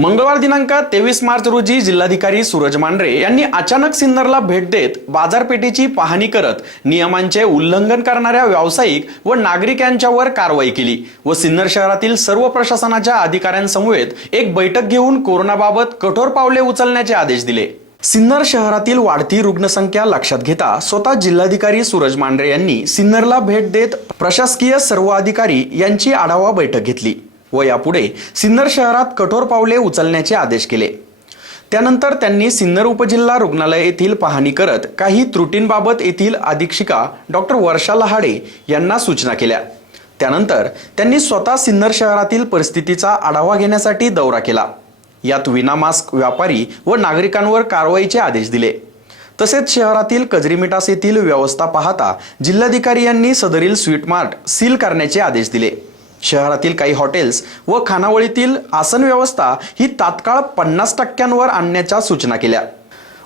मंगळवार दिनांक तेवीस मार्च रोजी जिल्हाधिकारी सूरज मांढरे यांनी अचानक सिन्नरला भेट देत बाजारपेठेची पाहणी करत नियमांचे उल्लंघन करणाऱ्या व्यावसायिक व नागरिक यांच्यावर कारवाई केली व सिन्नर शहरातील सर्व प्रशासनाच्या अधिकाऱ्यांसमवेत एक बैठक घेऊन कोरोनाबाबत कठोर पावले उचलण्याचे आदेश दिले. सिन्नर शहरातील वाढती रुग्णसंख्या लक्षात घेता स्वतः जिल्हाधिकारी सूरज मांढरे यांनी सिन्नरला भेट देत प्रशासकीय सर्व अधिकारी यांची आढावा बैठक घेतली. व यापुढे सिन्नर शहरात कठोर पावले उचलण्याचे आदेश केले. त्यानंतर त्यांनी सिन्नर उपजिल्हा रुग्णालय येथील पाहणी करत काही त्रुटींबाबत येथील अधीक्षिका डॉक्टर वर्षा लहाडे यांना सूचना केल्या. त्यानंतर त्यांनी स्वतः सिन्नर शहरातील परिस्थितीचा आढावा घेण्यासाठी दौरा केला. यात विनामास्क व्यापारी व नागरिकांवर कारवाईचे आदेश दिले. तसेच शहरातील कजरीमिटास येथील व्यवस्था पाहता जिल्हाधिकारी यांनी सदरील स्वीट मार्ट सील करण्याचे आदेश दिले. शहरातील काही हॉटेल्स व खानावळीतील आसन व्यवस्था ही तात्काळ पन्नास टक्क्यांवर आणण्याच्या सूचना केल्या.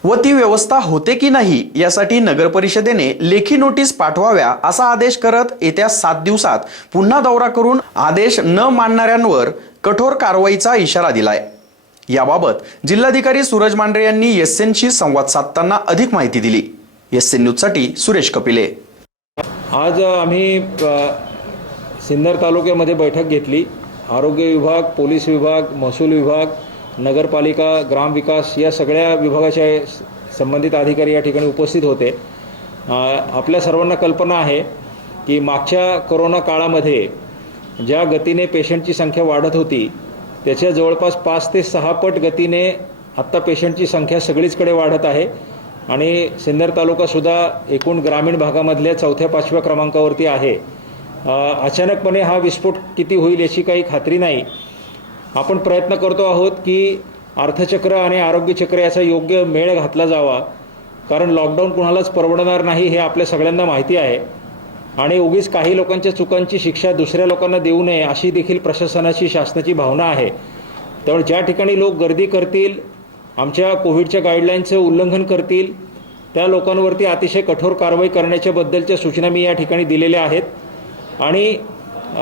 व ती व्यवस्था होते की नाही यासाठी नगर परिषदेने लेखी नोटीस पाठवाव्या असा आदेश करत येत्या सात दिवसात पुन्हा दौरा करून आदेश न मानणाऱ्यांवर कठोर कारवाईचा इशारा दिलाय. याबाबत जिल्हाधिकारी सूरज मांढरे यांनी एस एनशी संवाद साधताना अधिक माहिती दिली. एस एन न्यूजसाठी सुरेश कपिले. आज आम्ही सिन्नर तालुक्यामध्ये बैठक घेतली. आरोग्य विभाग पोलीस विभाग महसूल विभाग नगरपालिका ग्रामविकास या सगळ्या विभागाच्या संबंधित अधिकारी या ठिकाणी उपस्थित होते. आपल्या सर्वांना कल्पना आहे की मागच्या कोरोना काळामध्ये ज्या गतीने पेशंटची संख्या वाढत होती त्याच्या जवळपास पाच ते सहा पट गतीने आत्ता पेशंटची संख्या सगळीचकडे वाढत आहे आणि सिन्नर तालुकासुद्धा एकूण ग्रामीण भागामधल्या चौथ्या पाचव्या क्रमांकावरती आहे. अचानकपणे हा विस्फोट किती होईल याची काही खात्री नाही. आपण प्रयत्न करतो आहोत की अर्थचक्र आणि आरोग्यचक्र याचा योग्य मेळ घातला जावा. कारण लॉकडाऊन कुणालाच परवडणार नाही हे आपल्या सगळ्यांना माहिती आहे. आणि उगीच काही लोकांच्या चुकांची शिक्षा दुसऱ्या लोकांना देऊ नये अशी देखील प्रशासनाची शासनाची भावना आहे. त्यामुळे ज्या ठिकाणी लोक गर्दी करतील आमच्या कोविडच्या गाईडलाईनचं उल्लंघन करतील त्या लोकांवरती अतिशय कठोर कारवाई करण्याच्याबद्दलच्या सूचना मी या ठिकाणी दिलेल्या आहेत. आणि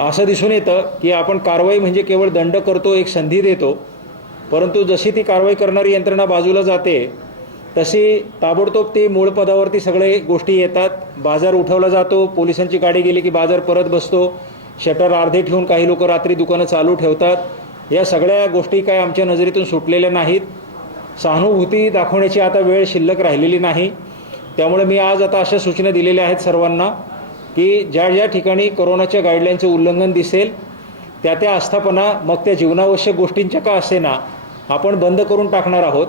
असं दिसून येतं की आपण कारवाई म्हणजे केवळ दंड करतो एक संधी देतो परंतु जशी ती कारवाई करणारी यंत्रणा बाजूला जाते तशी ताबडतोब ती मूळ पदावरती सगळे गोष्टी येतात. बाजार उठवला जातो पोलिसांची गाडी गेली की बाजार परत बसतो. शटर अर्धे ठेवून काही लोक रात्री दुकानं चालू ठेवतात. या सगळ्या गोष्टी काय आमच्या नजरेतून सुटलेल्या नाहीत. सहानुभूती दाखवण्याची आता वेळ शिल्लक राहिलेली नाही. त्यामुळे मी आज आता अशा सूचना दिलेल्या आहेत सर्वांना. की ज्या ज्या ठिकाणी कोरोनाच्या गाईडलाईनचं उल्लंघन दिसेल त्या त्या आस्थापना मग त्या जीवनावश्यक गोष्टींच्या का असेना आपण बंद करून टाकणार आहोत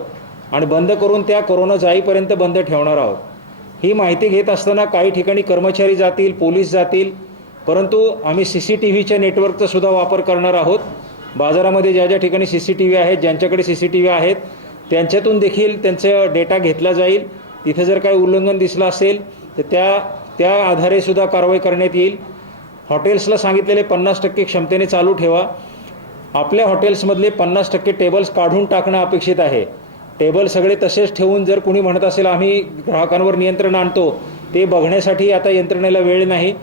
आणि बंद करून त्या कोरोना जाईपर्यंत बंद ठेवणार आहोत. ही माहिती घेत असताना काही ठिकाणी कर्मचारी जातील पोलीस जातील परंतु आम्ही सी सी टी व्हीच्या नेटवर्कचा सुद्धा वापर करणार आहोत. बाजारामध्ये ज्या ज्या ठिकाणी सी सी टी व्ही आहेत ज्यांच्याकडे सी सी टी व्ही आहेत त्यांच्यातून देखील त्यांचा डेटा घेतला जाईल. तिथे जर काही उल्लंघन दिसलं असेल तर त्या त्या आधारे सुद्धा कारवाई करण्यात येईल. हॉटेल्सला सांगितलेले पन्नास टक्के क्षमतेने चालू ठेवा. आपल्या हॉटेल्समधले पन्नास टक्के टेबल्स काढून टाकणं अपेक्षित आहे. टेबल सगळे तसेच ठेवून जर कुणी म्हणत असेल आम्ही ग्राहकांवर नियंत्रण आणतो ते बघण्यासाठी आता यंत्रणेला वेळ नाही.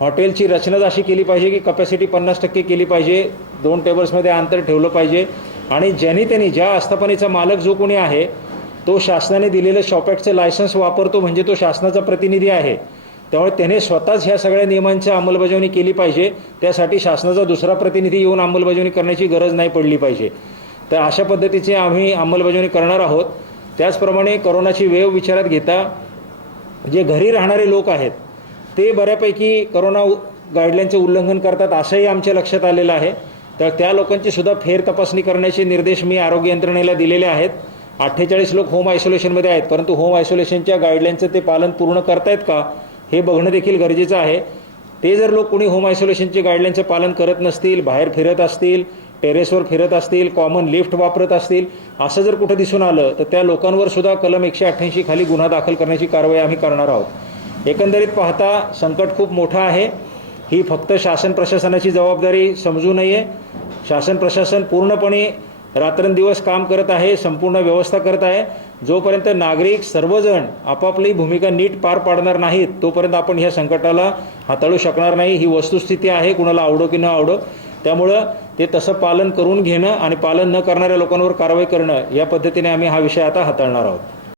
हॉटेलची रचनाच अशी केली पाहिजे की कपॅसिटी पन्नास टक्के केली पाहिजे दोन टेबल्समध्ये अंतर ठेवलं पाहिजे. आणि ज्यांनी त्यांनी ज्या आस्थापनेचा मालक जो कोणी आहे तो शासनाने दिलेलं शॉपॅटचं लायसन्स वापरतो म्हणजे तो शासनाचा प्रतिनिधी आहे. त्यामुळे त्याने स्वतःच ह्या सगळ्या नियमांची अंमलबजावणी केली पाहिजे. त्यासाठी शासनाचा दुसरा प्रतिनिधी येऊन अंमलबजावणी करण्याची गरज नाही पडली पाहिजे. तर अशा पद्धतीची आम्ही अंमलबजावणी करणार आहोत. त्याचप्रमाणे करोनाची वेव विचारात घेता जे घरी राहणारे लोक आहेत ते बऱ्यापैकी करोना गाईडलाईनचे उल्लंघन करतात असंही आमच्या लक्षात आलेलं आहे. तर त्या लोकांची सुद्धा फेर तपासणी करण्याचे निर्देश मी आरोग्य यंत्रणेला दिलेले आहेत. अठ्ठेचाळीस लोक होम आयसोलेशनमध्ये आहेत परंतु होम आयसोलेशनच्या गाईडलाईनचं ते पालन पूर्ण करतायत का? हे बघणं देखील गरजेचं आहे. ते जर लोक कोणी होम आयसोलेशनचे गाईडलाईनचं पालन करत नसतील बाहेर फिरत असतील टेरेसवर फिरत असतील कॉमन लिफ्ट वापरत असतील असं जर कुठं दिसून आलं तर त्या लोकांवर सुद्धा कलम एकशे अठ्ठ्याऐंशी खाली गुन्हा दाखल करण्याची कारवाई आम्ही करणार आहोत. एकंदरीत पाहता संकट खूप मोठं आहे. ही फक्त शासन प्रशासनाची जबाबदारी समजू नये. शासन प्रशासन पूर्णपणे रात्रंदिवस काम करत आहे संपूर्ण व्यवस्था करत आहे. जोपर्यंत नागरिक सर्वजण आपापली भूमिका नीट पार पाडणार नाहीत तोपर्यंत आपण ह्या संकटाला हाताळू शकणार नाही. ही वस्तुस्थिती आहे कुणाला आवडो की न आवडो. त्यामुळं ते तसं पालन करून घेणं आणि पालन न करणाऱ्या लोकांवर कारवाई करणं या पद्धतीने आम्ही हा विषय आता हाताळणार आहोत.